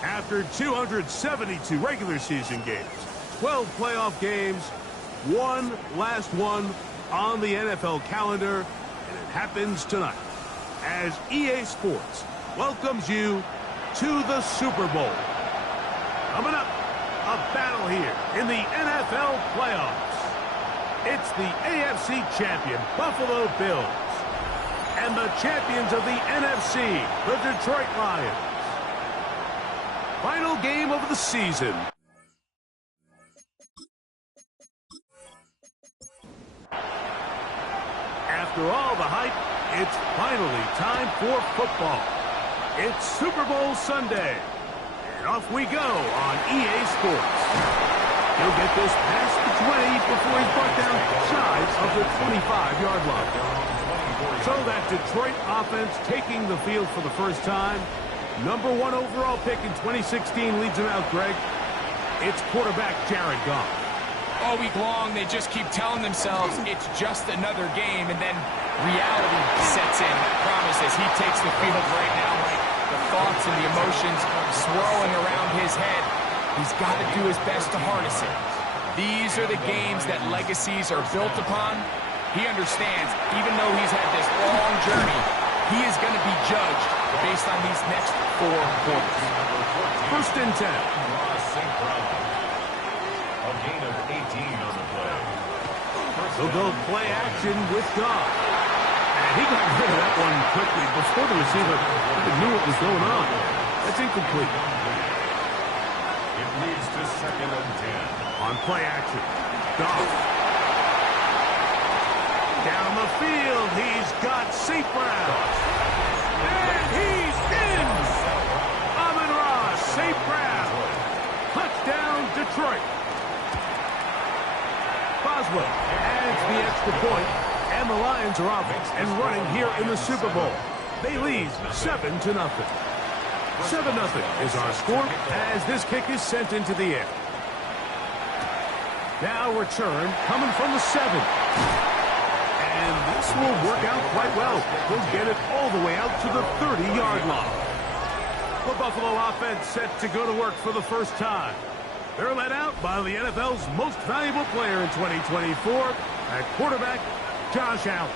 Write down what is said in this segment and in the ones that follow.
After 272 regular season games, 12 playoff games, one last one on the NFL calendar, and it happens tonight as EA Sports welcomes you to the Super Bowl. Coming up, a battle here in the NFL playoffs. It's the AFC champion Buffalo Bills and the champions of the NFC, the Detroit Lions. Final game of the season. After all the hype, it's finally time for football. It's Super Bowl Sunday. And off we go on EA Sports. He'll get this past the 20 before he's brought down shy of the 25-yard line. So that Detroit offense taking the field for the first time. Number 1 overall pick in 2016 leads him out, Greg. It's quarterback Jared Goff. All week long, they just keep telling themselves it's just another game, and then reality sets in. I promise, as he takes the field right now, Mike, the thoughts and the emotions swirling around his head, he's got to do his best to harness it. These are the games that legacies are built upon. He understands, even though he's had this long journey, he is going to be judged based on these next 4 quarters. First and 10. A gain of 18 on the play. He'll go play action with Goff. And he got rid of that one quickly before the receiver even knew what was going on. That's incomplete. It leads to 2nd and 10. On play action, Goff. Down the field, he's got St. Brown. And he's in! Amon-Ra, St. Brown. Touchdown, Detroit. Boswell adds the extra point, and the Lions are off and running here in the Super Bowl. They lead 7-0. 7-0 is our score as this kick is sent into the air. Now return coming from the 7. And this will work out quite well. He'll get it all the way out to the 30-yard line. The Buffalo offense set to go to work for the first time. They're led out by the NFL's most valuable player in 2024, at quarterback Josh Allen.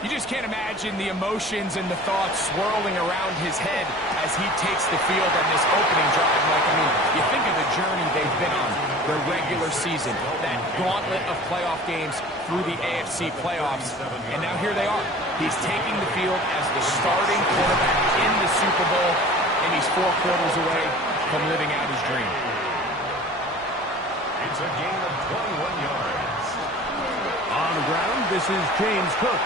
You just can't imagine the emotions and the thoughts swirling around his head as he takes the field on this opening drive. Like, I mean, you think of the journey they've been on, their regular season, that gauntlet of playoff games through the AFC playoffs, and now here they are. He's taking the field as the starting quarterback in the Super Bowl, and he's 4 quarters away from living out his dream. It's a gain of 21 yards. On the ground, this is James Cook.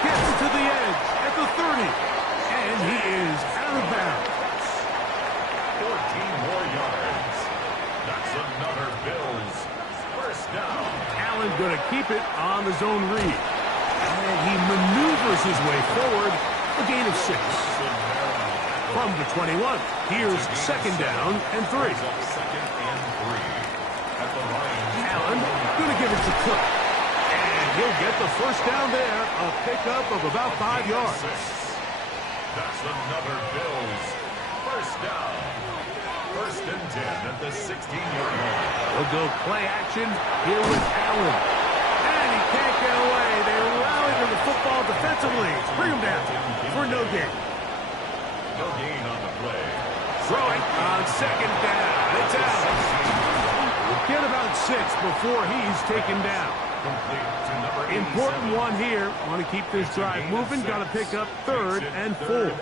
Gets to the edge at the 30, and he is out of bounds. 14 more yards. That's another Bills first down. Allen going to keep it on the zone read. And he maneuvers his way forward, a gain of 6. From the 21, here's 2nd down and 3. Allen going to give it to Cook. He'll get the first down there, a pickup of about 5 yards. That's another Bills first down. 1st and 10 at the 16-yard line. We'll go play action here with Allen. And he can't get away. They rally to the football defensively. Bring him down for no gain. No gain on the play. Throwing on second down. It's out. Get about 6 before he's taken down. Complete to number 87. Important one here. Want to keep this drive moving. Got to pick up 3rd and 4.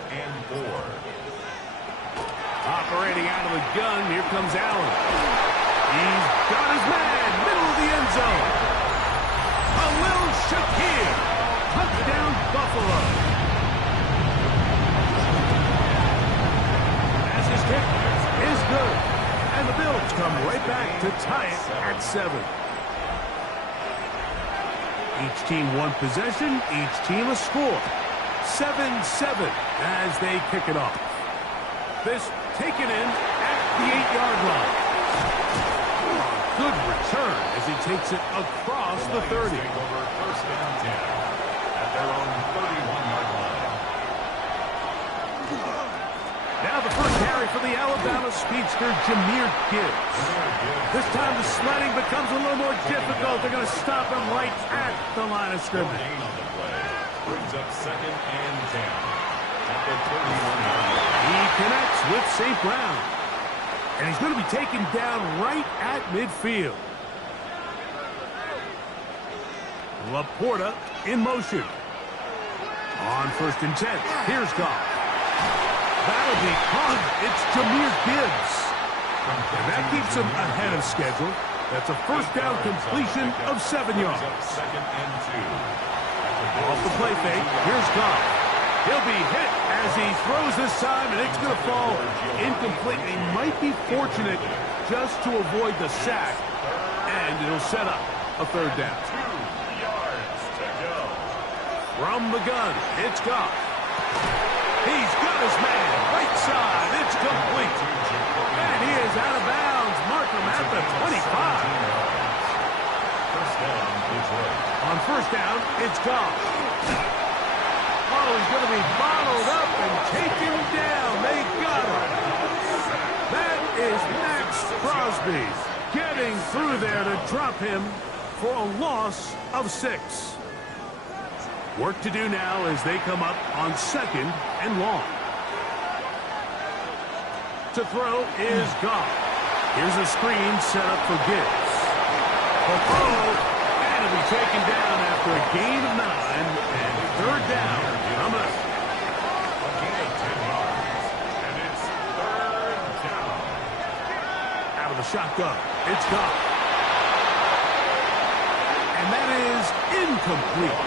Operating out of the gun. Here comes Allen. He's got his man. Middle of the end zone. Khalil Shakir. Touchdown, Buffalo. As his kick is good. And the Bills come right back to tie it at 7. Each team one possession, each team a score. 7-7 as they kick it off. This taken in at the 8-yard line. Good return as he takes it across the 30. Take over 1st and 10 at their own 31-yard line. Now the first carry for the Alabama speedster, Jahmyr Gibbs. This time the sledding becomes a little more difficult. They're going to stop him right at the line of scrimmage. Gain on the play. Brings up 2nd and 10 at the 31-yard line. He connects with St. Brown. And he's going to be taken down right at midfield. Laporta in motion. On 1st and 10. Here's Goff. That'll be caught. It's Jahmyr Gibbs. And that keeps him ahead of schedule. That's a first down completion of 7 yards. 2nd and 2. Off the play fake. Here's Goff. He'll be hit as he throws this time, and it's going to fall incomplete. He might be fortunate just to avoid the sack, and it'll set up a 3rd down. 2 yards to go. From the gun, it's Goff. He's got his man. Right side. It's complete. And he is out of bounds. Mark him at the 25. First down, Detroit. On 1st down, it's Goff. Oh, he's going to be bottled up and taken down. They got him. That is Max Crosby getting through there to drop him for a loss of 6. Work to do now as they come up on 2nd and long. To throw is Goff. Here's a screen set up for Gibbs. The throw, and it'll be taken down after a gain of 9 and 3rd down. Coming up. A gain of 10 yards. And it's 3rd down. Out of the shotgun, it's Goff. And that is incomplete.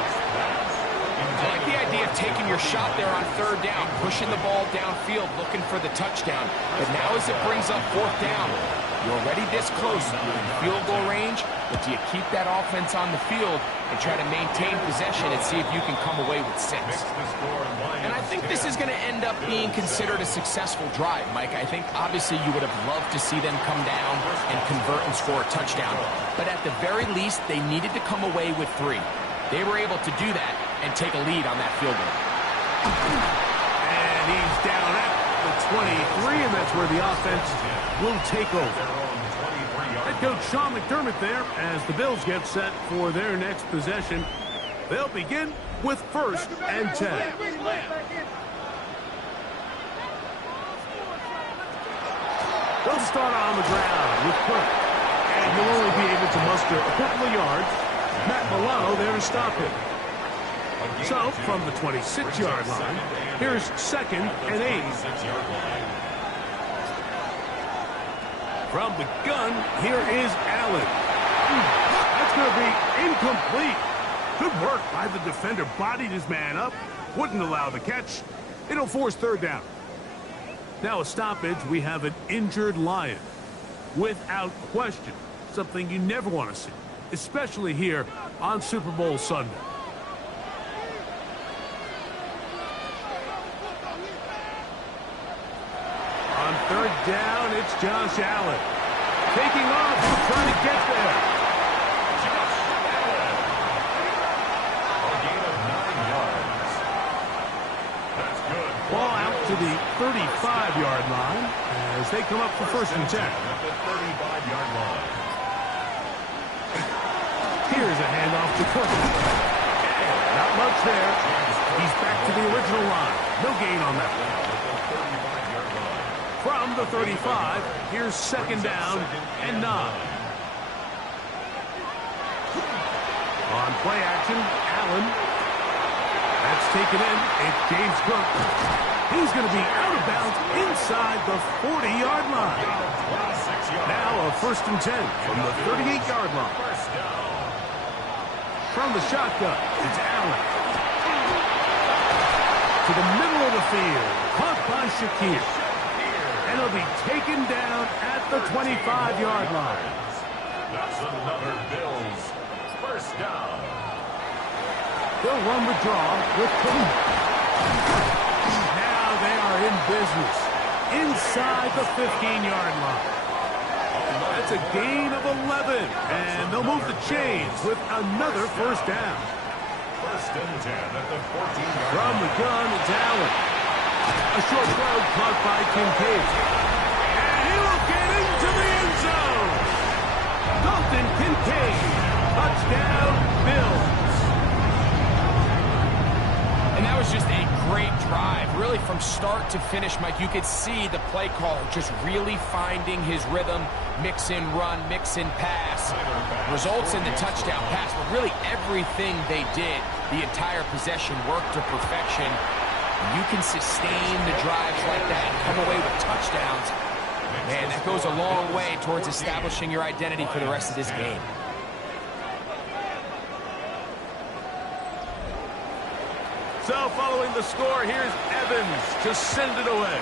I like the idea of taking your shot there on 3rd down, pushing the ball downfield, looking for the touchdown. But now as it brings up 4th down, you're already this close. You're in field goal range, but do you keep that offense on the field and try to maintain possession and see if you can come away with 6? And I think this is going to end up being considered a successful drive, Mike. I think obviously you would have loved to see them come down and convert and score a touchdown. But at the very least, they needed to come away with 3. They were able to do that and take a lead on that field goal. And he's down at the 23, and that's where the offense will take over. Head coach Sean McDermott there as the Bills get set for their next possession. They'll begin with 1st and 10. They'll start on the ground with Kirk, and he'll only be able to muster a couple of yards. Matt Milano there to stop him. So, from the 26-yard line, here's 2nd and 8. From the gun, here is Allen. That's going to be incomplete. Good work by the defender. Bodied his man up. Wouldn't allow the catch. It'll force 3rd down. Now a stoppage. We have an injured Lion. Without question. Something you never want to see. Especially here on Super Bowl Sunday. On 3rd down, it's Josh Allen. Taking off, trying to get there. Josh Allen. A gain of 9 yards. That's good. Ball out to the 35-yard line as they come up for 1st and 10. At the 35-yard line. Here's a handoff to Cook. Not much there. He's back to the original line. No gain on that one. 35-yard line. From the 35, here's second down and 9. On play action, Allen. That's taken in. It's James Cook. He's going to be out of bounds inside the 40-yard line. Now a first and 10 from the 38-yard line. From the shotgun, it's Allen. To the middle of the field, caught by Shakir. And he'll be taken down at the 25-yard line. That's another Bills first down. They'll run the draw with Cook. Now they are in business inside the 15-yard line. That's a gain of 11, and they'll move the chains with another first down. First and 10 at the 14-yard line. From the gun, it's Allen. A short throw caught by Kincaid. And he will get into the end zone. Dalton Kincaid. Touchdown, Bills. And that was just a great drive. Really, from start to finish, Mike, you could see the play caller just really finding his rhythm. Mix in run, mix in pass. Results in the touchdown pass. But really, everything they did, the entire possession, worked to perfection. You can sustain the drives like that and come away with touchdowns. Man, that goes a long way towards establishing your identity for the rest of this game. So following the score, here's Evans to send it away.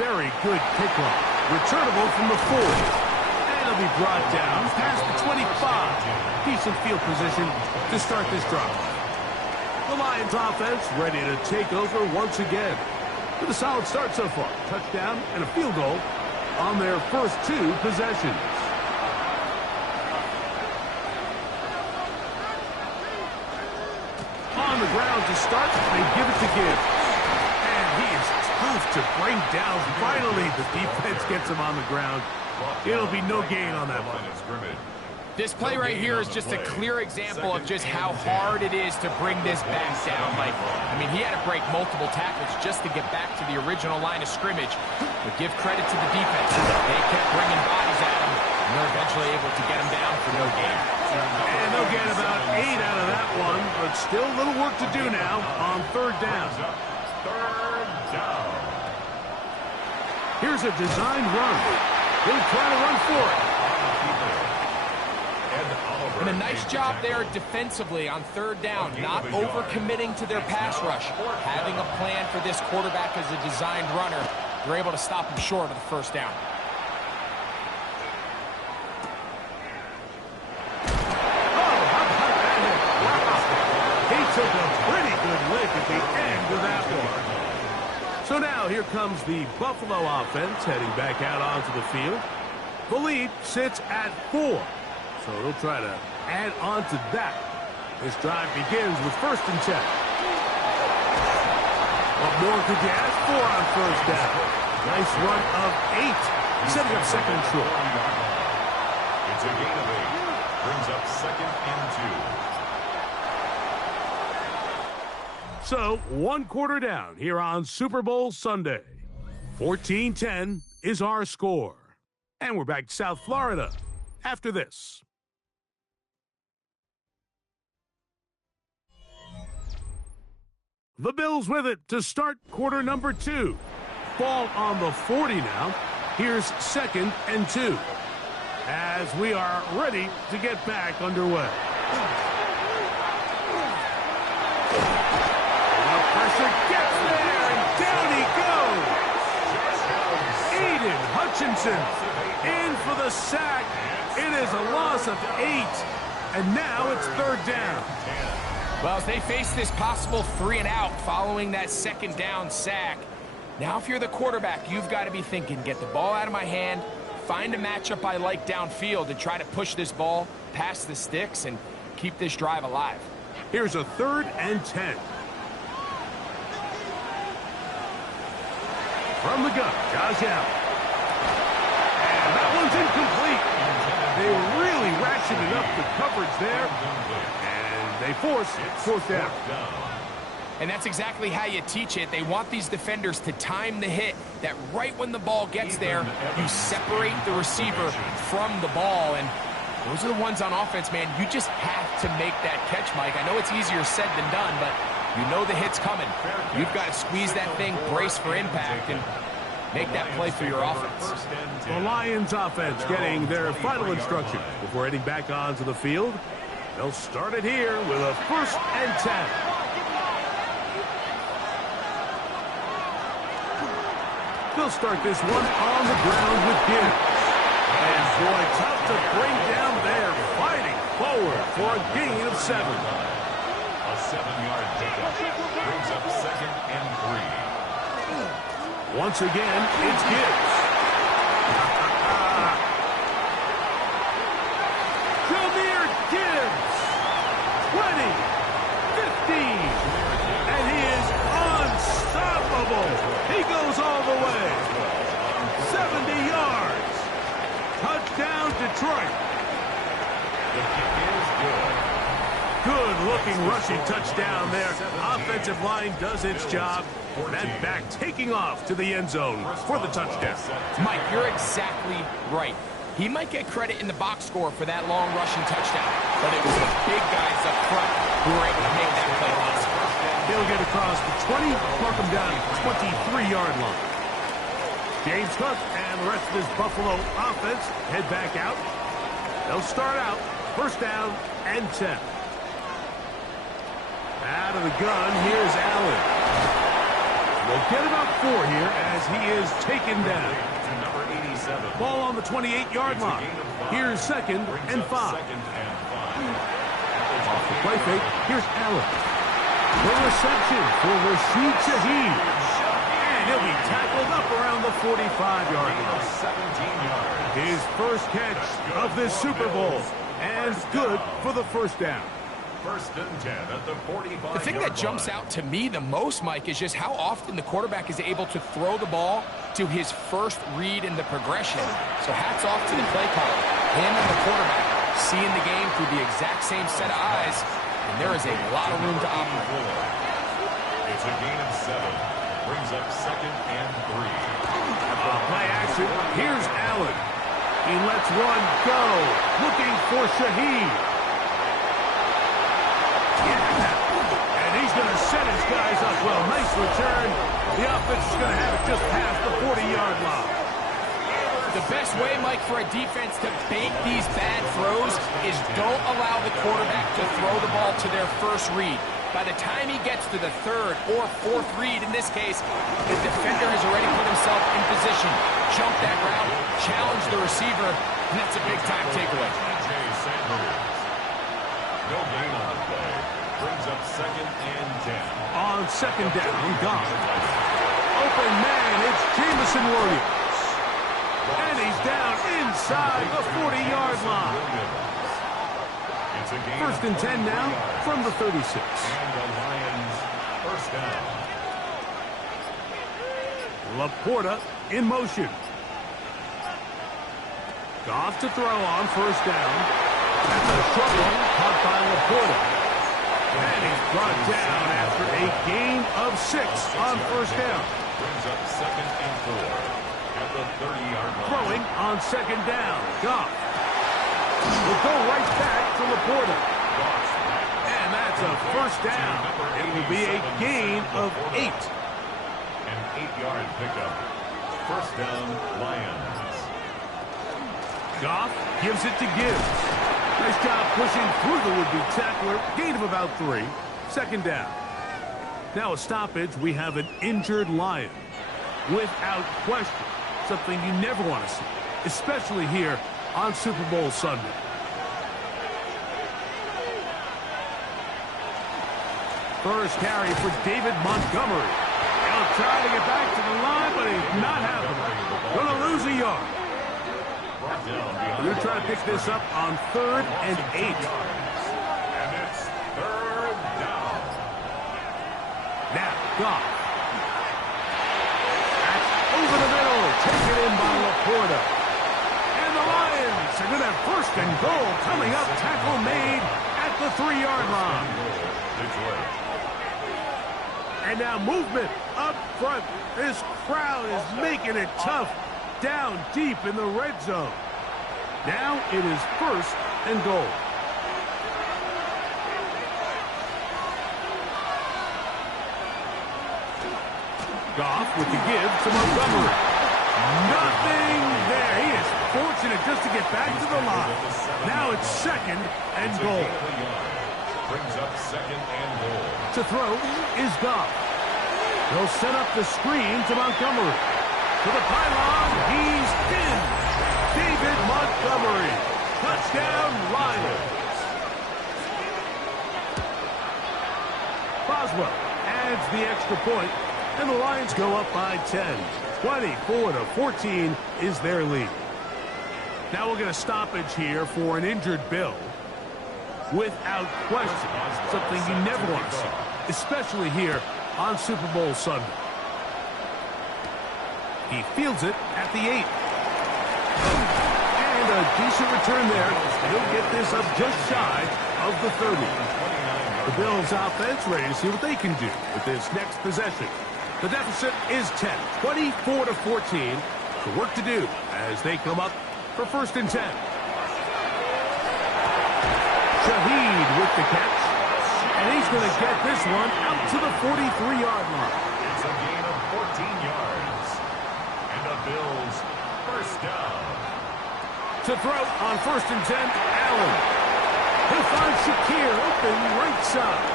Very good kickoff. Returnable from the 4. And it'll be brought down past the 25. Decent field position to start this drive. The Lions offense ready to take over once again. With a solid start so far. Touchdown and a field goal on their first 2 possessions. On the ground to start, they give it to Gibbs. And he is tough to bring down. Finally, the defense gets him on the ground. It'll be no gain on that one. This play right here is just a clear example of just how hard it is to bring this back down. Like, I mean, he had to break multiple tackles just to get back to the original line of scrimmage. But give credit to the defense. They kept bringing bodies at him, and they're eventually able to get him down for no gain. And they'll get about 8 out of that one, but still a little work to do now on third down. Third down. Here's a design run. He'll try to run for it. And a nice job there defensively on third down, not overcommitting to their pass rush. Having a plan for this quarterback as a designed runner, they're able to stop him short of the first down. He took a pretty good lick at the end of that one. So now here comes the Buffalo offense heading back out onto the field. The lead sits at 4. So they'll try to add on to that. This drive begins with first and 10. What more could you ask for on first down? Nice run of 8. Setting up second and short. It's a gain of 8. Brings up second and 2. So, 1 quarter down here on Super Bowl Sunday. 14-10 is our score. And we're back to South Florida after this. The Bills with it to start quarter number 2. Ball on the 40 now. Here's second and 2. As we are ready to get back underway. Pressure gets there, and down he goes. Aiden Hutchinson in for the sack. It is a loss of 8, and now it's third down. Well, as they face this possible 3-and-out following that second down sack, now if you're the quarterback, you've got to be thinking, get the ball out of my hand, find a matchup I like downfield, and try to push this ball past the sticks and keep this drive alive. Here's a third and 10. From the gun, Josh Allen. And that one's incomplete. They really ratcheted up the coverage there. And they force fourth down. And that's exactly how you teach it. They want these defenders to time the hit, that right when the ball gets there, you separate the receiver from the ball. And those are the ones on offense, man. You just have to make that catch, Mike. I know it's easier said than done, but you know the hit's coming. You've got to squeeze that thing, brace for impact, and make that play for your offense. The Lions offense getting their final instruction before heading back onto the field. They'll start it here with a 1st and 10. They'll start this one on the ground with Gibbs. And boy, tough to bring down there, fighting forward for a gain of 7. A 7-yard pickup brings up 2nd and 3. Once again, it's Gibbs. Jahmyr Gibbs. 20, 15, and he is unstoppable. He goes all the way. 70 yards. Touchdown, Detroit. The kick is good. Good-looking rushing touchdown there. Offensive line does its job. That back taking off to the end zone for the touchdown. Mike, you're exactly right. He might get credit in the box score for that long rushing touchdown, but it was the big guys up front who were able to make that play possible. He'll get across the 20, mark him down at the 23-yard line. James Cook and the rest of his Buffalo offense head back out. They'll start out 1st down and 10. Out of the gun, here's Allen. We'll get about 4 here as he is taken down. Number 87. Ball on the 28-yard line. Here's 2nd and 5. Off the play fake, here's Allen. The reception for Rashid Shaheed. And he'll be tackled up around the 45-yard line. 17 yards. His first catch of this Super Bowl. And good for the 1st down. 1st and 10 at the 45-yard The thing that jumps out to me the most, Mike, is just how often the quarterback is able to throw the ball to his first read in the progression. So hats off to the play caller. Him and the quarterback seeing the game through the exact same set of eyes, and there is a lot of room to operate. It's a gain of 7. Brings up 2nd and 3. Play action. Here's Allen. He lets one go. Looking for Shaheed. And he's going to set his guys up well. Nice return. The offense is going to have it just past the 40-yard line. The best way, Mike, for a defense to bait these bad throws is don't allow the quarterback to throw the ball to their first read. By the time he gets to the 3rd or 4th read, in this case, the defender has already put himself in position. Jump that route, challenge the receiver, and that's a big-time takeaway. No gain on the play. Brings up 2nd and 10. On 2nd down, Goff. Open man, it's Jameson Williams. And he's down inside the 40-yard line. 1st and 10 now from the 36. And the Lions 1st down. Laporta in motion. Goff to throw on 1st down. That's a short one caught by Laporta. And he's brought down after a gain of 6 on 1st down. Brings up 2nd and 4 at the 30-yard line. Throwing on 2nd down. Goff will go right back to Laporta. And that's a 1st down. It will be a gain of 8. An 8-yard pickup. 1st down, Lions. Goff gives it to Gibbs. Nice job pushing through the would-be tackler. Gain of about 3. 2nd down. Now a stoppage. We have an injured Lion. Without question. Something you never want to see. Especially here on Super Bowl Sunday. First carry for David Montgomery. He'll try to get back to the line, but he's not happening. Going to lose a yard. They're trying to pick this up on 3rd and 8. And it's 3rd down. Now, Goff. That's over the middle. Taken in by Laporta. And the Lions are going to have 1st and goal coming up. Tackle made at the 3-yard line. Detroit. And now movement up front. This crowd is making it tough down deep in the red zone. Now it is 1st and goal. Goff with the give to Montgomery. Nothing there. He is fortunate just to get back to the line. Now it's 2nd and goal. Brings up 2nd and goal. To throw is Goff. He'll set up the screen to Montgomery. To the pylon, he's in. David Montgomery. Touchdown, Lions. Boswell adds the extra point, and the Lions go up by 10. 24-14 is their lead. Now we'll get a stoppage here for an injured Bill. Without question, something you never want to see, especially here on Super Bowl Sunday. He fields it at the 8. And a decent return there. He'll get this up just shy of the 30. The Bills offense ready to see what they can do with this next possession. The deficit is 10, 24-14. The work to do as they come up for 1st and 10. Shaheed with the catch. And he's going to get this one out to the 43-yard line. It's a gain of 14 yards. And the Bills 1st down. To throw on 1st and 10, Allen. He'll find Shakir open right side.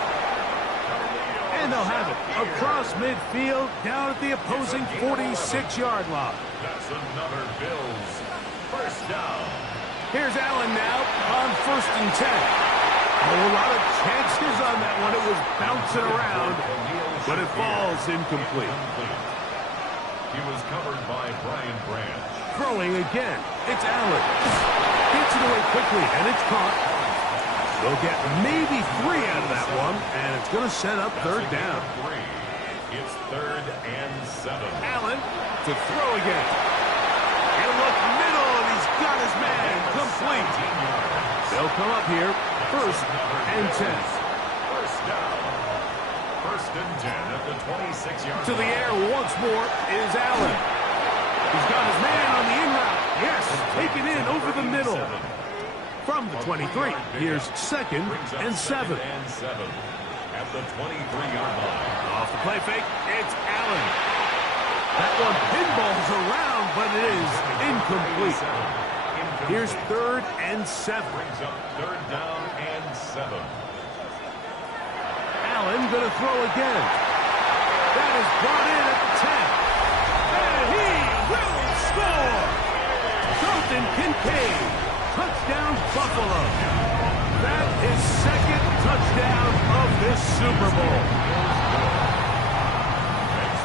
And they'll have it across midfield down at the opposing 46-yard line. That's another Bills 1st down. Here's Allen now on 1st and 10. A lot of chances on that one. It was bouncing around, but it falls incomplete. He was covered by Brian Branch. Throwing again. It's Allen. Gets it away quickly, and it's caught. They'll get maybe 3 out of that one, and it's going to set up 3rd down. It's 3rd and 7. Allen to throw again. And look middle, and he's got his man complete. They'll come up here, 1st and 10. 1st down. 1st and 10 at the 26-yard line. To the air once more is Allen. He's got his man on the in route. Yes, taken in over the middle. From the 23, here's 2nd and 7. At the 23-yard line. Off the play fake, it's Allen. That one pinballs around, but it is incomplete. Here's 3rd and 7. Brings up 3rd down and 7. Allen going to throw again. That is brought in at the 10. And he will score! Dalton Kincaid. Touchdown, Buffalo. That is 2nd touchdown of this Super Bowl.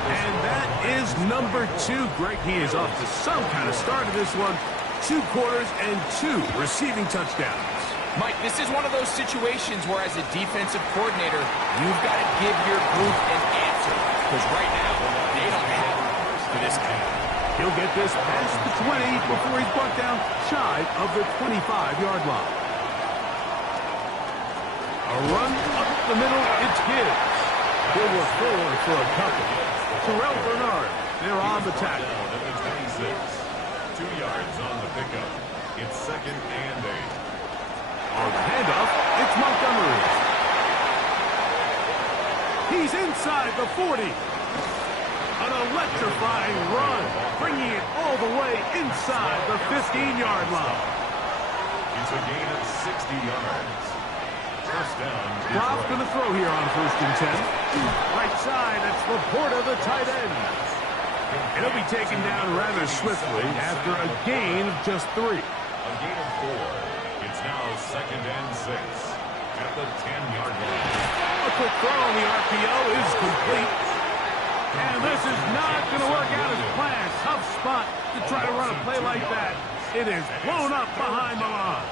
And that is number 2. Greg, he is off to some kind of start of this one. 2 quarters and 2 receiving touchdowns. Mike, this is one of those situations where as a defensive coordinator, you've got to give your group an answer. Because right now, they don't have it for this guy. He'll get this past the 20 before he's brought down shy of the 25-yard line. A run up the middle, it's Gibbs. He'll work forward for a couple. Terrell Bernard, they're on the tackle. At the 26. 2 yards on the pickup. It's 2nd and 8. On the handoff, it's Montgomery. He's inside the 40. An electrifying run, bringing it all the way inside the 15-yard line. It's a gain of 60 yards. 1st down. Goff's going to throw here on 1st and 10. Right side, that's Laporta, the tight end. And he'll be taken down rather swiftly after a gain of just 3. A gain of 4. It's now 2nd and 6 at the 10-yard line. A quick throw on the RPO is complete. And this is not going to work out as planned. Tough spot to try to run a play like that. It is blown up behind the line.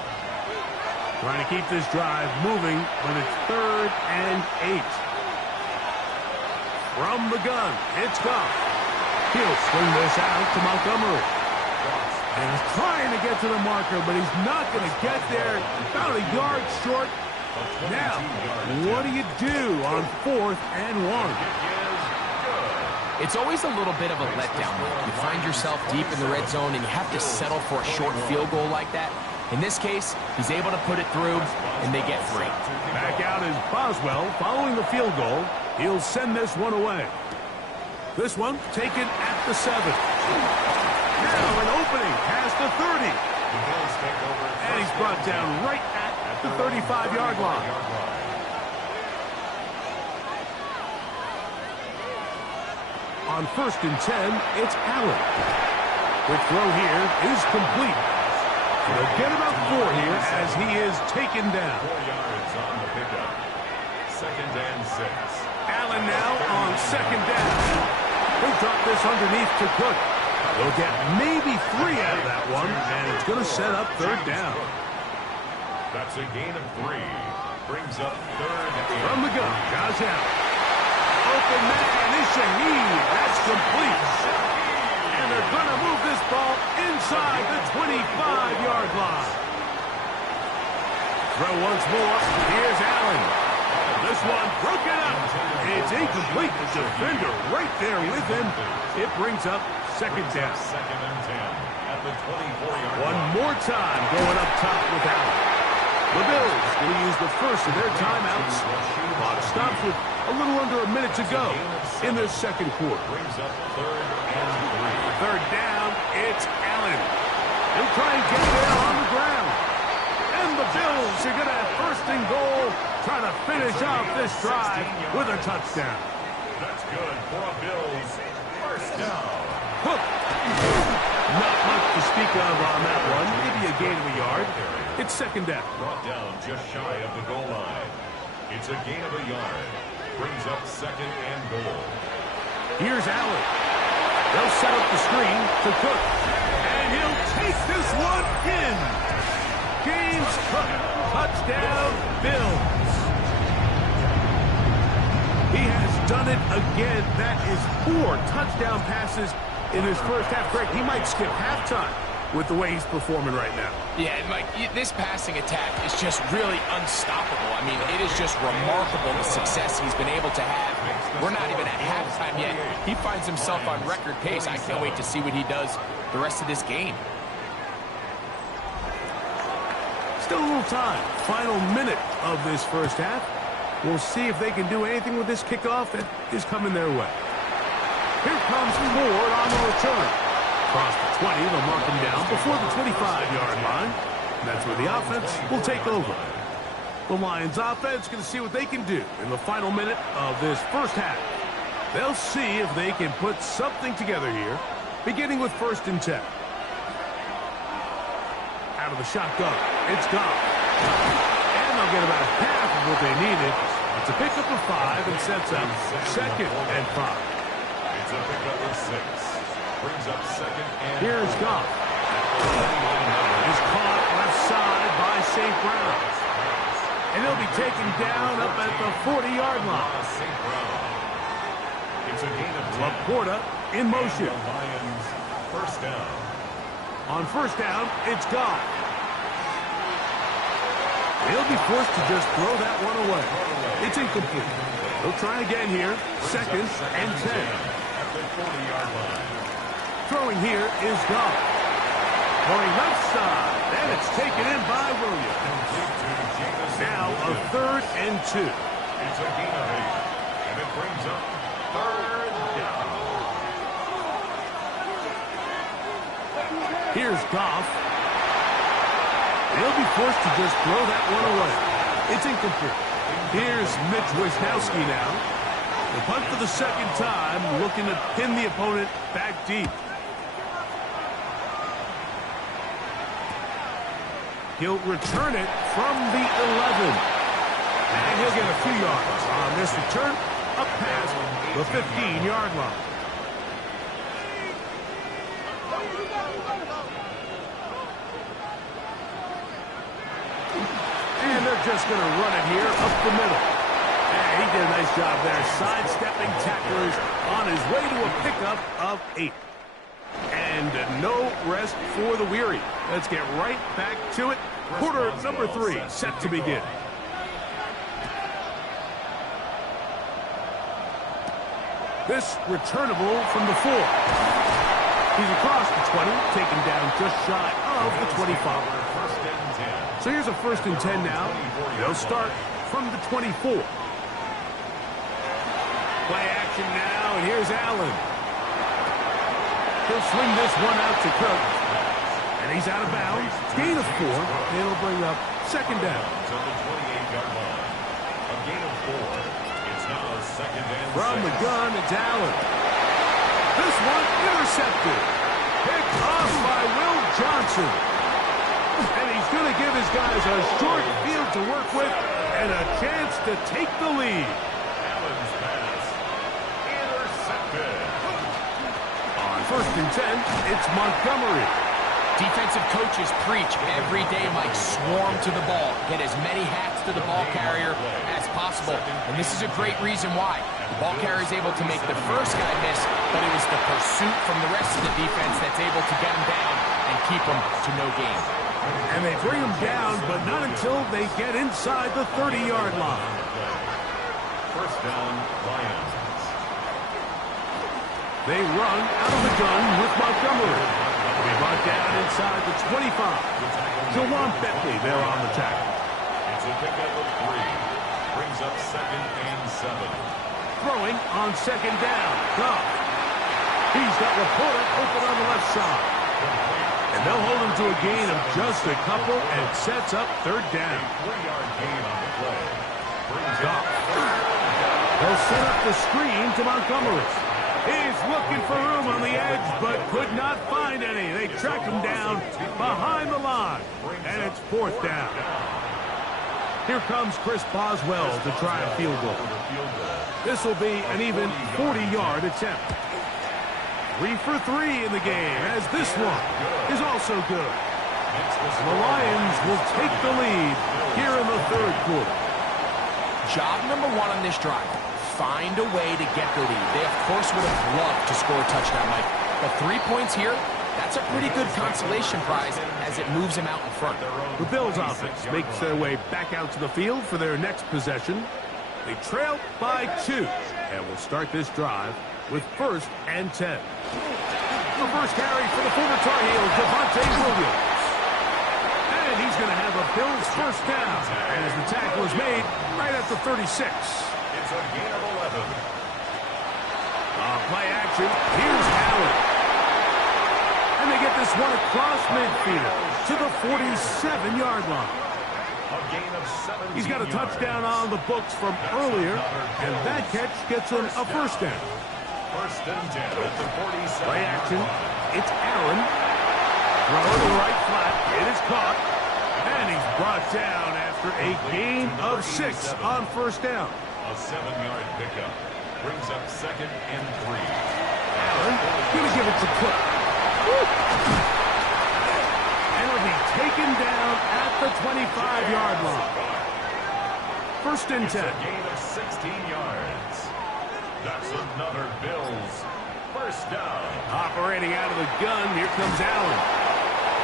Trying to keep this drive moving, but it's 3rd and 8. From the gun, it's Goff. He'll swing this out to Montgomery. And he's trying to get to the marker, but he's not going to get there. About a yard short. Now, what do you do on 4th and 1? It's always a little bit of a letdown. You find yourself deep in the red zone and you have to settle for a short field goal like that. In this case, he's able to put it through, and they get 3. Back out is Boswell following the field goal. He'll send this one away. This one taken at the 7. Now an opening past the 30. And he's brought down right at the 35-yard line. On 1st and 10, it's Allen. The throw here is complete. He'll get about 4 here as he is taken down. 4 yards on the pickup. 2nd and 6. Allen now on 2nd down. He'll drop this underneath to Cook. They'll get maybe 3 out of that one, and it's going to set up 3rd down. That's a gain of 3. Brings up 3rd and From the gun, Josh Allen. Open man is Shaheed. That's complete. And they're going to move this ball inside the 25-yard line. Throw once more. Here's Allen. This one broken up. It's incomplete. The defender right there with him. It brings up 2nd down. 2nd and 10 at the 24-yard line. One more time going up top with Allen. The Bills will use the first of their timeouts. Clock stops with a little under a minute to go in the 2nd quarter. Brings up 3rd and 3. 3rd down, it's Allen. He'll try and get there on the ground. And the Bills are going to have 1st and goal, trying to finish off this drive with a touchdown. That's good for a Bills 1st down. Hook. Not much to speak of on that one. Maybe a gain of a yard. It's 2nd down. Brought down just shy of the goal line. It's a gain of a yard. Brings up 2nd and goal. Here's Allen. They'll set up the screen to Cook. And he'll take this one in. James Cook. Touchdown, Bills. He has done it again. That is 4 touchdown passes in his first half. Greg, he might skip halftime with the way he's performing right now. Yeah, Mike, this passing attack is just really unstoppable. I mean, it is just remarkable the success he's been able to have. We're not even at halftime yet. He finds himself on record pace. I can't wait to see what he does the rest of this game. Still a little time. Final minute of this first half. We'll see if they can do anything with this kickoff that is coming their way. Here comes Ford on the return. Across the 20, they'll mark him down before the 25-yard line. And that's where the offense will take over. The Lions offense going to see what they can do in the final minute of this first half. They'll see if they can put something together here, beginning with 1st and 10. Out of the shotgun, it's gone. And they'll get about half of what they needed. It's a pickup of 5 and sets up 2nd and 5. It's a pickup of 6. Brings up 2nd and Here's Goff. Is caught left side by St. Brown. And he'll be taken down up at the 40-yard line. St. Brown. It's a gain of 10. Laporta in motion. Lions 1st down. On 1st down, it's Goff. He'll be forced to just throw that one away. It's incomplete. He'll try again here. 2nd and 10. At the 40-yard line. Throwing here is Goff. Going left side, and it's taken in by Williams. Now a 3rd and 2. It's a gain of 8. And it brings up 3rd down. Here's Goff. He'll be forced to just throw that one away. It's incomplete. Here's Mitch Wisnowski now. The punt for the 2nd time, looking to pin the opponent back deep. He'll return it from the 11. And he'll get a few yards on this return up past the 15-yard line. And they're just going to run it here up the middle. And he did a nice job there, sidestepping tacklers on his way to a pickup of 8. And no rest for the weary. Let's get right back to it. Quarter number 3 set to begin. This returnable from the 4. He's across the 20, taken down just shy of the 25. So here's a 1st and 10 now. They'll start from the 24. Play action now, and here's Allen. He'll swing this one out to Cook. And he's out of bounds. Gain of 4. It'll bring up 2nd down. To the 28-yard line. A gain of 4. It's now 2nd and 6. From the gun, it's Allen. This one intercepted. Picked off by Will Johnson. And he's going to give his guys a short field to work with and a chance to take the lead. Allen's pass. Intercepted. On 1st and 10, it's Montgomery. Defensive coaches preach every day, Mike, swarm to the ball. Get as many hats to the ball carrier as possible. And this is a great reason why. The ball carrier is able to make the first guy miss, but it was the pursuit from the rest of the defense that's able to get him down and keep him to no gain. And they bring him down, but not until they get inside the 30-yard line. 1st down, Lions. They run out of the gun with Montgomery. They brought down inside the 25. Jawan Bentley there on the tackle. It's a pickup of 3. Brings up 2nd and 7. Throwing on 2nd down. Goff. He's got Laporta open on the left side. And they'll hold him to a gain of just a couple and sets up 3rd down. 3-yard gain on the play. Brings Goff. up. They'll set up the screen to Montgomery. He's looking for room on the edge, but could not find any. They track him down behind the line, and it's 4th down. Here comes Chris Boswell to try a field goal. This will be an even 40-yard attempt. 3 for 3 in the game, as this one is also good. The Lions will take the lead here in the 3rd quarter. Job number 1 on this drive. Find a way to get the lead. They, of course, would have loved to score a touchdown, Mike. But 3 points here, that's a pretty good consolation prize as it moves them out in front. The Bills offense makes their way back out to the field for their next possession. They trail by 2, and will start this drive with 1st and 10. The first carry for the former Tar Heel, Devontae Williams. And he's going to have a Bills 1st down as the tackle is made right at the 36. It's a gain of 11. Play action. Here's Allen. And they get this one across midfield to the 47-yard line. A gain of 17 He's got a touchdown on the books from earlier, and that catch gets him a 1st down. 1st and 10 at the 47. Play action. It's Allen. Throw to the right flat. It is caught. And he's brought down after a gain of 6 on 1st down. A 7-yard pickup. Brings up 2nd and 3. Allen going to give it to Cook. And it'll be taken down at the 25-yard line. 1st and 10. A gain of 16 yards. That's another Bills 1st down. Operating out of the gun, here comes Allen.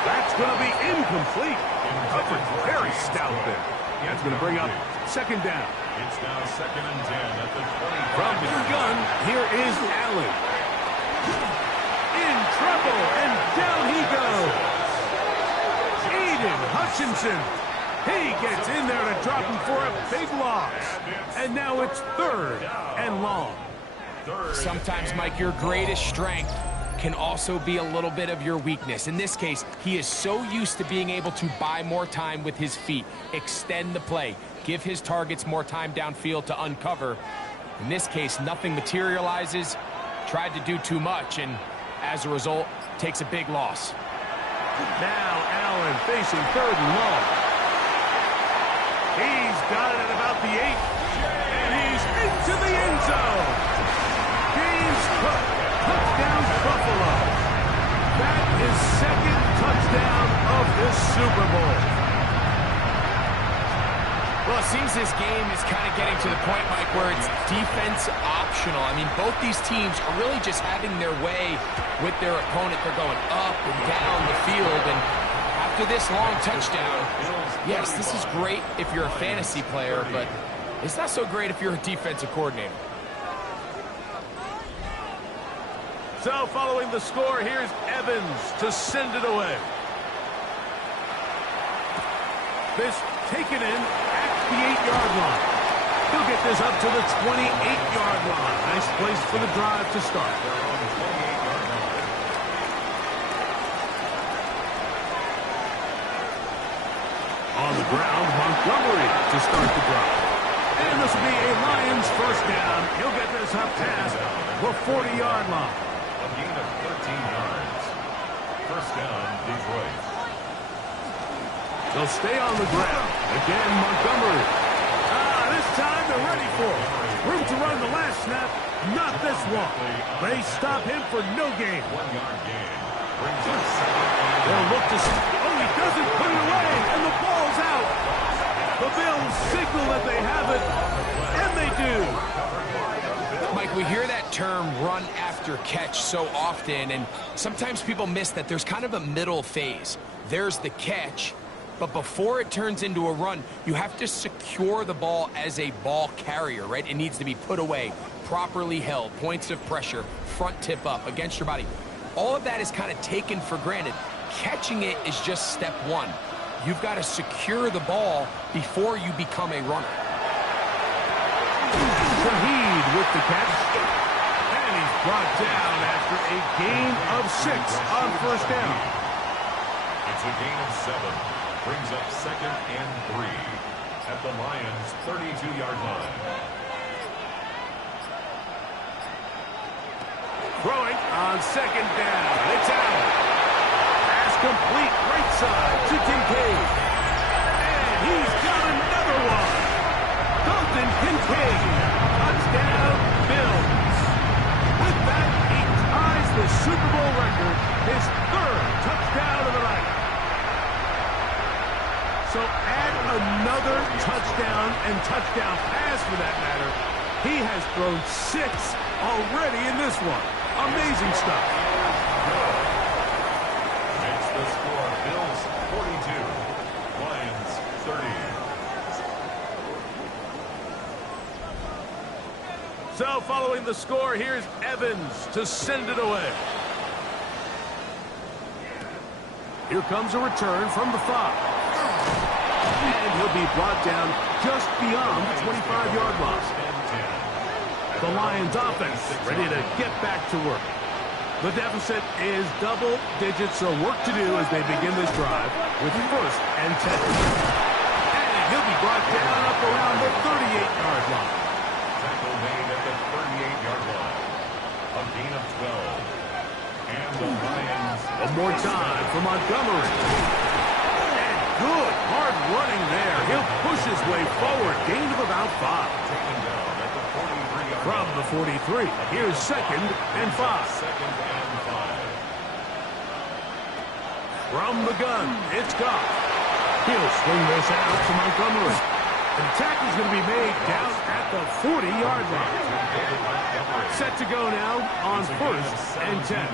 That's going to be incomplete. Covered very stout there. That's going to bring up 2nd down. It's now 2nd and 10 at the 25. From the gun, here is Allen. In trouble, and down he goes. Aiden Hutchinson. He gets in there to drop him for a big loss. And now it's 3rd and long. Sometimes, Mike, your greatest strength can also be a little bit of your weakness. In this case, he is so used to being able to buy more time with his feet, extend the play, give his targets more time downfield to uncover. In this case, nothing materializes, tried to do too much, and as a result, takes a big loss. Now Allen facing 3rd and long. He's got it at about the 8, and he's into the end zone. James Cook, touchdown Buffalo. That is 2nd touchdown of this Super Bowl. Well, it seems this game is kind of getting to the point, Mike, where it's defense optional. I mean, both these teams are really just having their way with their opponent. They're going up and down the field, and after this long touchdown, yes, this is great if you're a fantasy player, but it's not so great if you're a defensive coordinator. So following the score, here's Evans to send it away. This taken in at the 8-yard line. He'll get this up to the 28-yard line. Nice place for the drive to start. On the ground, Montgomery to start the drive. And this will be a Lions first down. He'll get this up past the 40-yard line. A gain of 13 yards. First down, Detroit. They'll stay on the ground. Again, Montgomery. This time they're ready for it. Room to run the last snap, not this one. They stop him for no gain. 1-yard gain. Brings up second. They'll look to see. Oh, he doesn't put it away, and the ball's out. The Bills signal that they have it, and they do. Mike, we hear that term run after catch so often, and sometimes people miss that there's kind of a middle phase. There's the catch, but before it turns into a run, you have to secure the ball as a ball carrier, right? It needs to be put away, properly held, points of pressure, front tip up against your body. All of that is kind of taken for granted. Catching it is just step one. You've got to secure the ball before you become a runner. Shaheed with the catch. And he's brought down after a gain of 6 on first down. It's a gain of 7. Brings up second and 3 at the Lions' 32-yard line. Throwing on second down. It's out. Pass complete right side to Kincaid. And he's got another one. Dalton Kincaid. Touchdown, Bills. With that, he ties the Super Bowl record. His 3rd touchdown of the night. So add another touchdown and touchdown pass for that matter. He has thrown 6 already in this one. Amazing stuff. Makes the score Bills 42, Lions 30. So following the score, here's Evans to send it away. Here comes a return from the 5. And he'll be brought down just beyond the 25-yard line. The Lions offense ready to get back to work. The deficit is double digits, so work to do as they begin this drive with 1st and 10. And he'll be brought down up around the 38-yard line. Tackle made at the 38-yard line. A gain of 12. And the Lions. One more time for Montgomery. And good hard running there. He'll push his way forward. Gain of about 5. Taken down at the 43-yard From the 43, here's 2nd and 5. 2nd and 5. From the gun, it's Goff. He'll swing this out to Montgomery. The tackle's going to be made down at the 40-yard line. Set to go now on 1st and 10.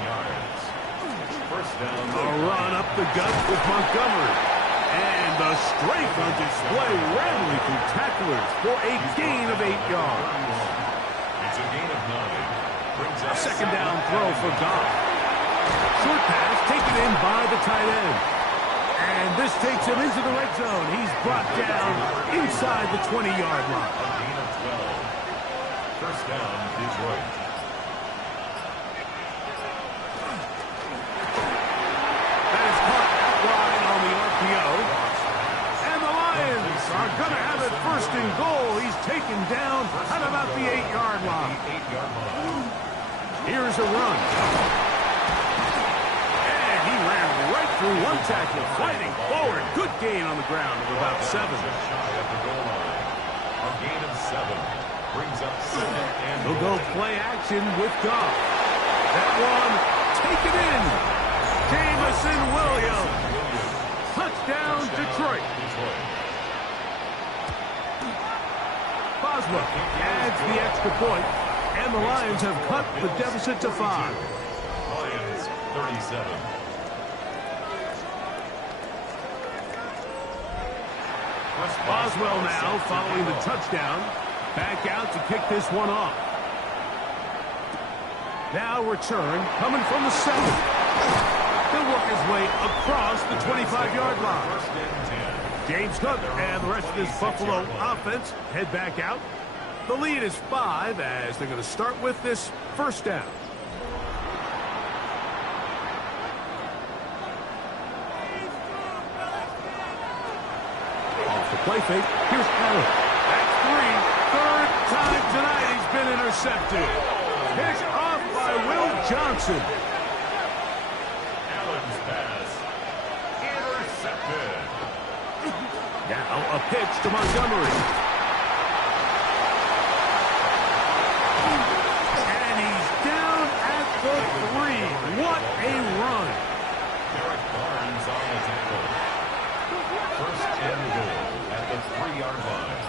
First down. A run up the gut with Montgomery. And the strength on display rattling through tacklers for a gain of 8 yards. It's a gain of 9. Brings A up 2nd down throw for Goff. Short pass taken in by the tight end. And this takes him into the red zone. He's brought down inside the 20-yard line. A gain of 12. First down, Detroit. That is caught outline on the RPO. And the Lions are going to have it 1st and goal. He's taken down at about the 8-yard line. 8-yard line. Here's a run. And he ran right through one tackle, fighting forward. Good gain on the ground of about 7. Just shy of the goal line. A gain of 7. Brings up 2nd and He'll go play action with Goff. That one taken in. Jamison Williams. Touchdown, Detroit. Boswell adds the extra point, and the Lions have cut the deficit to 5. Lions 37. Boswell now following the touchdown. Back out to kick this one off. Now return coming from the 7. He'll work his way across the 25-yard line. James Cook and the rest of this Buffalo offense head back out. The lead is 5 as they're going to start with this first down. Off the play fake. Here's Allen. That's 3. Third time tonight he's been intercepted. Picked off by Will Johnson. Allen's pass intercepted. Now a pitch to Montgomery. And he's down at the 3. What a run. Derek Barnes on the tackle. First and goal at the 3-yard line.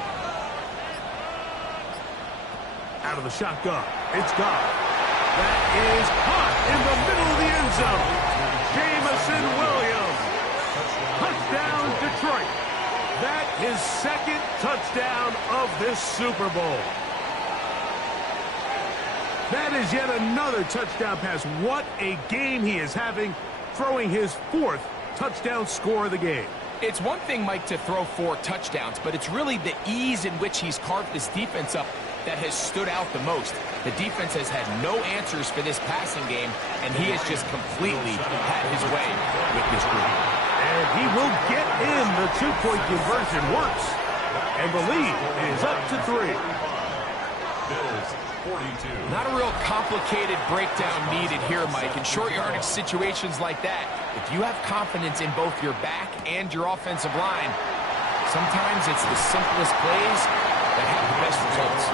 Out of the shotgun. It's gone. That is caught in the middle of the end zone. Jameson Williams. Touchdown, Detroit. That is second touchdown of this Super Bowl. That is yet another touchdown pass. What a game he is having, throwing his 4th touchdown score of the game. It's one thing, Mike, to throw 4 touchdowns, but it's really the ease in which he's carved this defense up that has stood out the most. The defense has had no answers for this passing game, and he has just completely had his way with this group. And he will get in. The 2-point conversion works. And the lead is up to 3. Bills 42. Not a real complicated breakdown needed here, Mike. In short yardage situations like that, if you have confidence in both your back and your offensive line, sometimes it's the simplest plays that have the best results.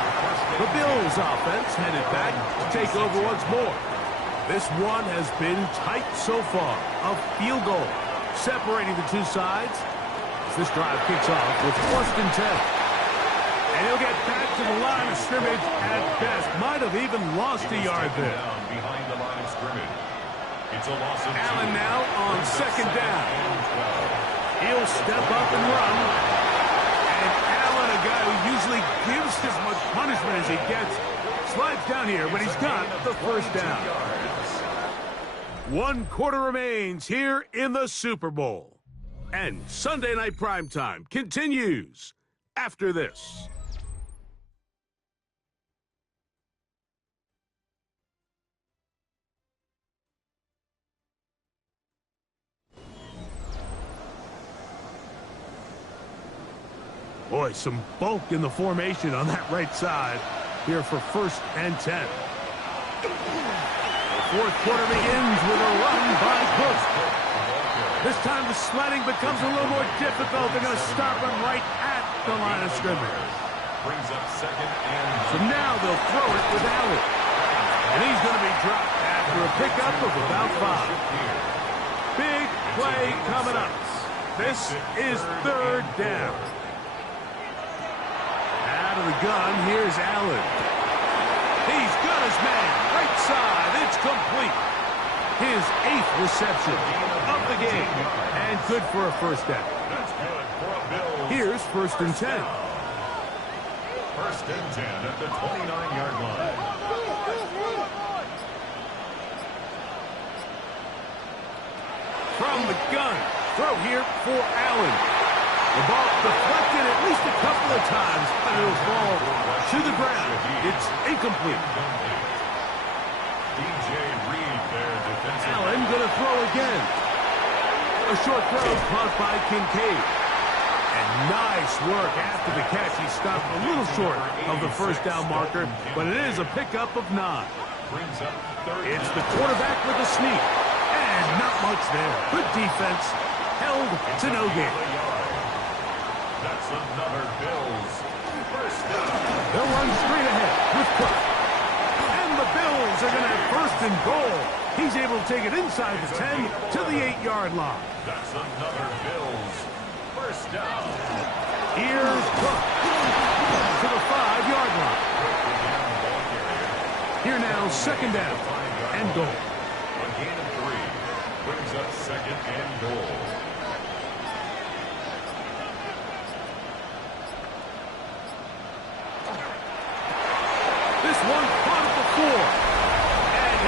The Bills offense headed back to take over once more. This one has been tight so far. A field goal separating the two sides. As this drive kicks off with 1st and 10. And he'll get back to the line of scrimmage at best. Might have even lost a yard there. Down behind the line of scrimmage. It's a loss of 2. Allen now on 2nd down. He'll step up and run. And Allen, a guy who usually gives as much punishment as he gets, slides down here, but he's got the first down. 1 quarter remains here in the Super Bowl. And Sunday Night Primetime continues after this. Boy, some bulk in the formation on that right side here for 1st and 10. The 4th quarter begins with a run by Cook. This time the sledding becomes a little more difficult. They're going to stop him right at the line of scrimmage. Brings up 2nd and So now they'll throw it with Allen. And he's going to be dropped after a pickup of about 5. Big play coming up. This is 3rd down. Out of the gun, here's Allen. He's got his man. Right side, it's complete. His 8th reception of the game. And good for a first down. that's good for a Bills. Here's 1st and 10. 1st and 10 at the 29-yard line. From the gun, throw here for Allen. The ball deflected at least a couple of times, but it'll fall to the ground. It's incomplete. DJ Reed there, defensive. Allen going to throw again. A short throw caught by Kincaid. And nice work after the catch. He stopped a little short of the first down marker, but it is a pickup of 9. Brings up 3rd. It's the quarterback with a sneak. And not much there. Good defense. Held to no gain. That's another Bills first down. They'll run straight ahead with Cook. And the Bills are going to have 1st and goal. He's able to take it inside the 10 to the 8-yard line. That's another Bills first down. Here's Cook to the 5-yard line. Here now, 2nd down and goal. A gain of 3 brings up 2nd and goal. This one caught at the 4. And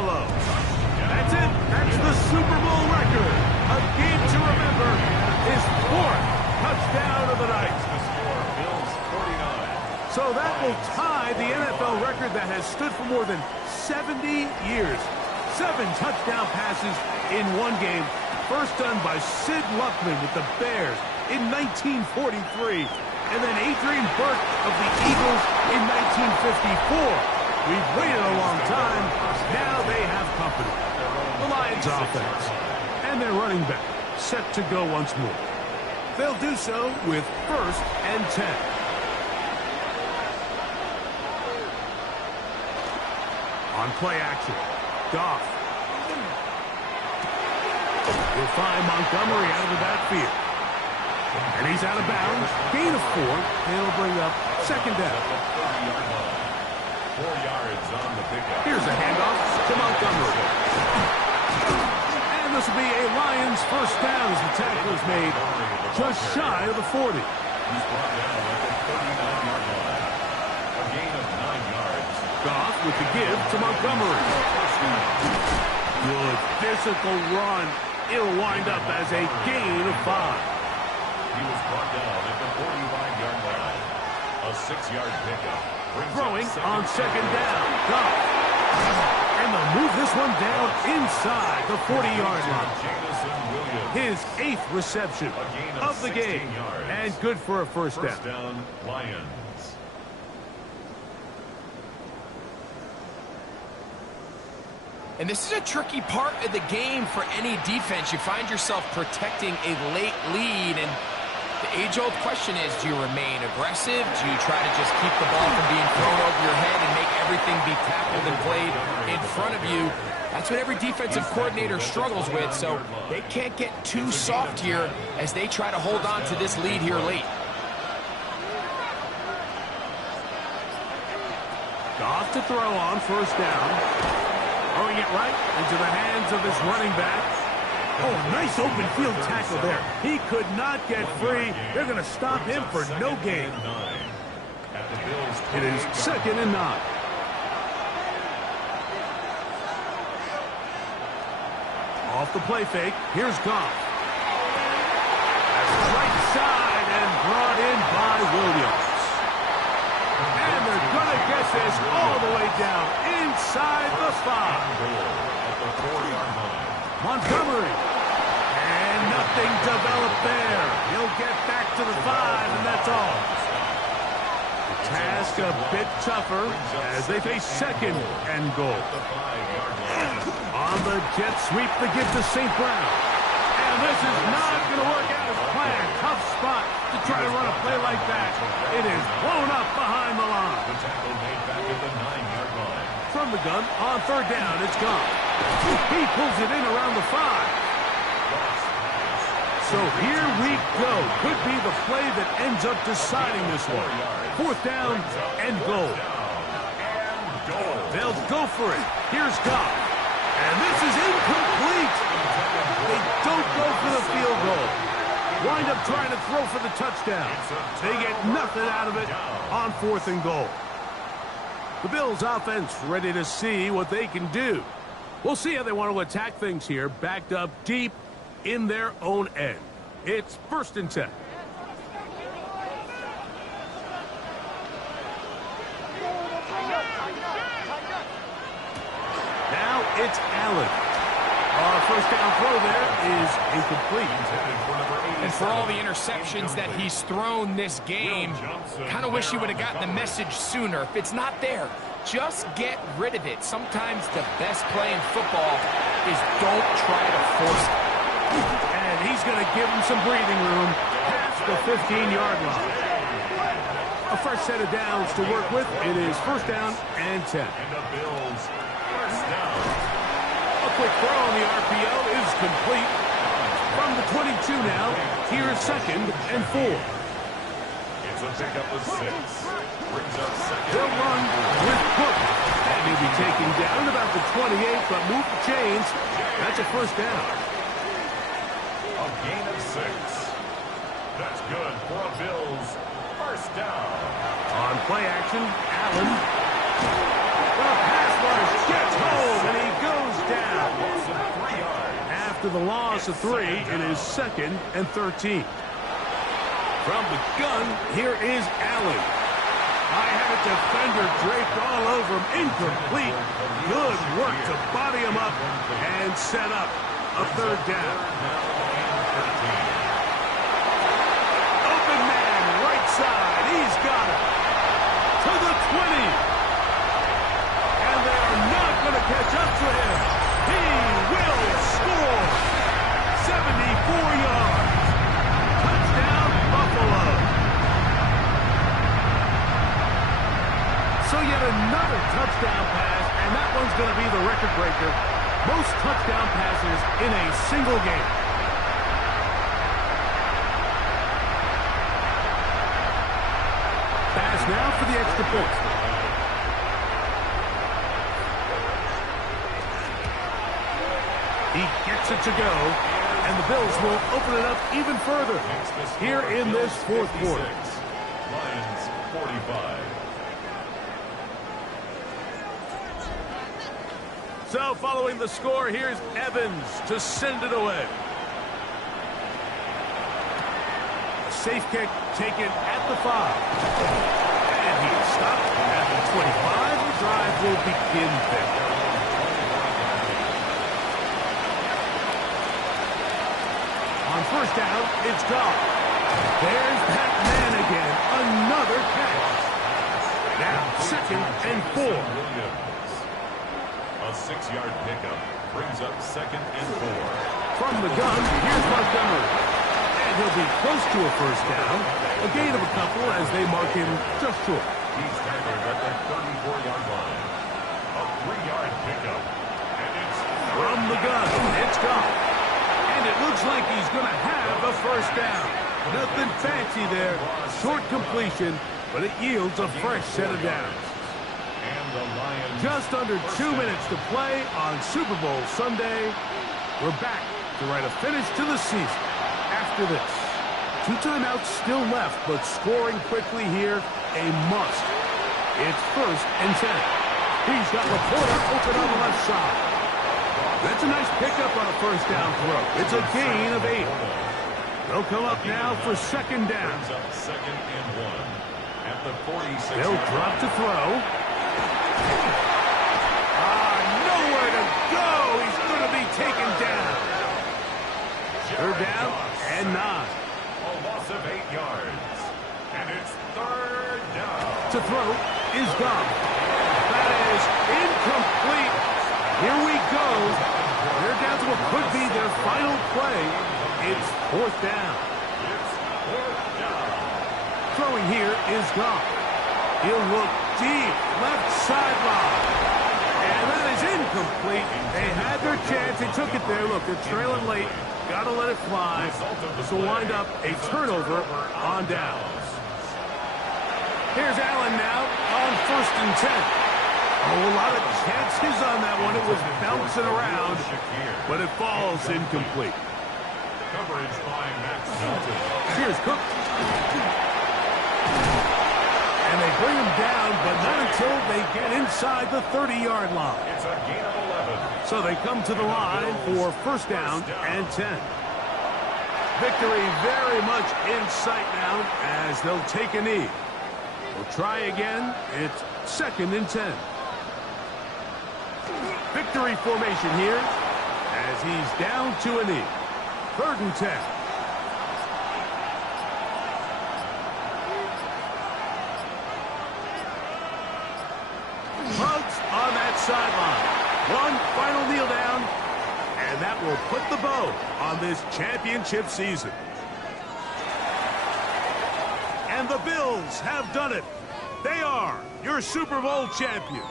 Buffalo. That's it. That's the Super Bowl record. A game to remember. His 4th touchdown of the night. The score, Bills 49. So that will tie the NFL record that has stood for more than 70 years. 7 touchdown passes in one game. First done by Sid Luckman with the Bears in 1943. And then Adrian Burke of the Eagles in 1954. We've waited a long time. Now they have company. The Lions offense. And their running back set to go once more. They'll do so with 1st and 10. On play action, Goff. He'll find Montgomery out of the backfield. And he's out of bounds. Gain of 4. It'll bring up 2nd down. 4 yards on the pickup. Here's a handoff to Montgomery. And this will be a Lions 1st down as the tackle is made just shy of the 40. He's brought down at the 39-yard line. A gain of 9 yards. Goff with the give to Montgomery. Good physical run. It'll wind up as a gain of 5. He was brought down at the 45-yard line. A 6-yard pickup. Throwing on 2nd down. Goff. And they'll move this one down inside the 40-yard line. Jameson Williams. His 8th reception of the game. And good for a 1st down. First down, Lions. And this is a tricky part of the game for any defense. You find yourself protecting a late lead, and the age-old question is, do you remain aggressive? Do you try to just keep the ball from being thrown over your head and make everything be tackled and played in front of you? That's what every defensive coordinator struggles with, so they can't get too soft here as they try to hold on to this lead here late. Goff to throw on 1st down. Throwing it right into the hands of his running back. Oh, nice open field tackle there. He could not get free. They're going to stop him for no gain. It is 2nd and 9. Off the play fake. Here's Goff. That's the right side and brought in by Williams. And they're going to get this all the way down inside the 5. Montgomery. And nothing developed there. He'll get back to the 5, and that's all. The task a bit tougher as they face 2nd and goal. On the jet sweep, the give to St. Brown. And this is not going to work out as planned. Tough spot to try to run a play like that. It is blown up behind the line. The tackle made back at the 9-yard line. From the gun, on 3rd down, it's gone. He pulls it in around the 5. So here we go. Could be the play that ends up deciding this one. 4th down and goal. They'll go for it. Here's Goff. And this is incomplete. They don't go for the field goal. Wind up trying to throw for the touchdown. They get nothing out of it on 4th and goal. The Bills offense ready to see what they can do. We'll see how they want to attack things here, backed up deep in their own end. It's 1st and 10. Now it's Allen. Our 1st down throw there is incomplete. And for all the interceptions that he's thrown this game, kind of wish he would have gotten the message sooner. If it's not there, just get rid of it. Sometimes the best play in football is don't try to force it. And he's going to give him some breathing room past the 15-yard line. A fresh set of downs to work with. It is 1st down and 10. And the Bills, 1st down. A quick throw on the RPO is complete. From the 22 now, here's 2nd and 4. It's a pickup of 6. Brings up 2nd. They'll run with Cook. And he'll be taken down about the 28, but move the chains. That's a 1st down. A gain of 6. That's good for a Bills 1st down. On play action, Allen. The pass rush gets home, and he goes after the loss of 3, it is 2nd and 13. From the gun, here is Allen. I have a defender draped all over him. Incomplete. Good work to body him up and set up a 3rd down. Open man, right side. He's got it. To the 20. And they are not going to catch up to him. He will score. 74 yards. Touchdown, Buffalo. So yet another touchdown pass, and that one's going to be the record breaker. Most touchdown passes in a single game. Pass now for the extra point. He gets it to go, and the Bills will open it up even further here in this 4th quarter. Lions 45. So following the score, here's Evans to send it away. A safe kick taken at the 5. And he is stopped at the 25. The drive will begin there. On 1st down, it's gone. There's that man again. Another catch. Now 2nd and 4. A 6-yard pickup brings up 2nd and 4. From the gun, here's Montgomery. And he'll be close to a 1st down. A gain of a couple as they mark him just short. He's tackled at the 34-yard line. A 3-yard pickup. And it's From the gun, it's gone. And it looks like he's going to have a 1st down. Nothing fancy there. Short completion, but it yields a fresh set of downs. And the Lions. Just under 2 minutes to play on Super Bowl Sunday. We're back to write a finish to the season. After this, 2 timeouts still left, but scoring quickly here, a must. It's 1st and 10. He's got Laporta open on the left side. That's a nice pickup on a 1st down throw. It's a gain of 8. They'll come up now for 2nd down. Brings up 2nd and 1. At the 46. They'll drop to throw. Nowhere to go. He's going to be taken down. 3rd down and 9. A loss of 8 yards. And it's 3rd down. To throw is gone. That is incomplete. Here we go. They're down to what could be their final play. It's 4th down. It's 4th down. Throwing here is gone. He'll look deep, left sideline. And that is incomplete. They had their chance. They took it there. Look, they're trailing late. Got to let it fly. This will wind up a turnover on downs. Here's Allen now on 1st and 10. Oh, a lot of chances on that one. It was bouncing around, but it falls incomplete. Coverage by Max Melton. Here's Cook. And they bring him down, but not until they get inside the 30-yard line. It's a gain of 11. So they come to the line for 1st down and 10. Victory very much in sight now as they'll take a knee. We'll try again. It's 2nd and 10. Victory formation here as he's down to a knee. 3rd and 10. Bugs on that sideline. One final kneel down, and that will put the bow on this championship season. And the Bills have done it. They are your Super Bowl champions.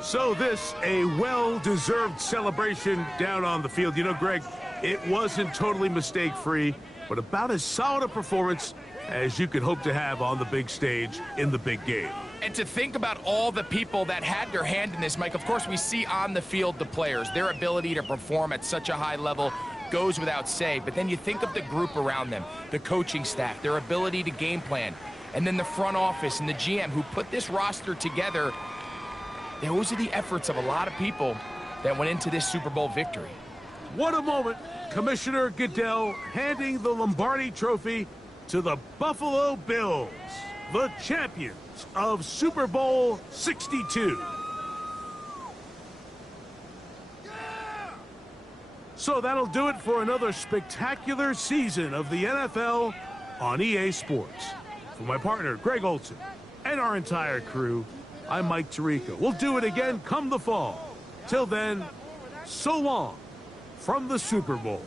So this, a well-deserved celebration down on the field. You know, Greg, it wasn't totally mistake-free, but about as solid a performance as you could hope to have on the big stage in the big game. And to think about all the people that had their hand in this, Mike, of course we see on the field the players, their ability to perform at such a high level goes without say, but then you think of the group around them, the coaching staff, their ability to game plan, and then the front office and the GM who put this roster together. Those are the efforts of a lot of people that went into this Super Bowl victory. What a moment. Commissioner Goodell handing the Lombardi Trophy to the Buffalo Bills, the champions of Super Bowl 62. So that'll do it for another spectacular season of the NFL on EA Sports. For my partner, Greg Olson, and our entire crew, I'm Mike Tirico. We'll do it again come the fall. Till then, so long from the Super Bowl.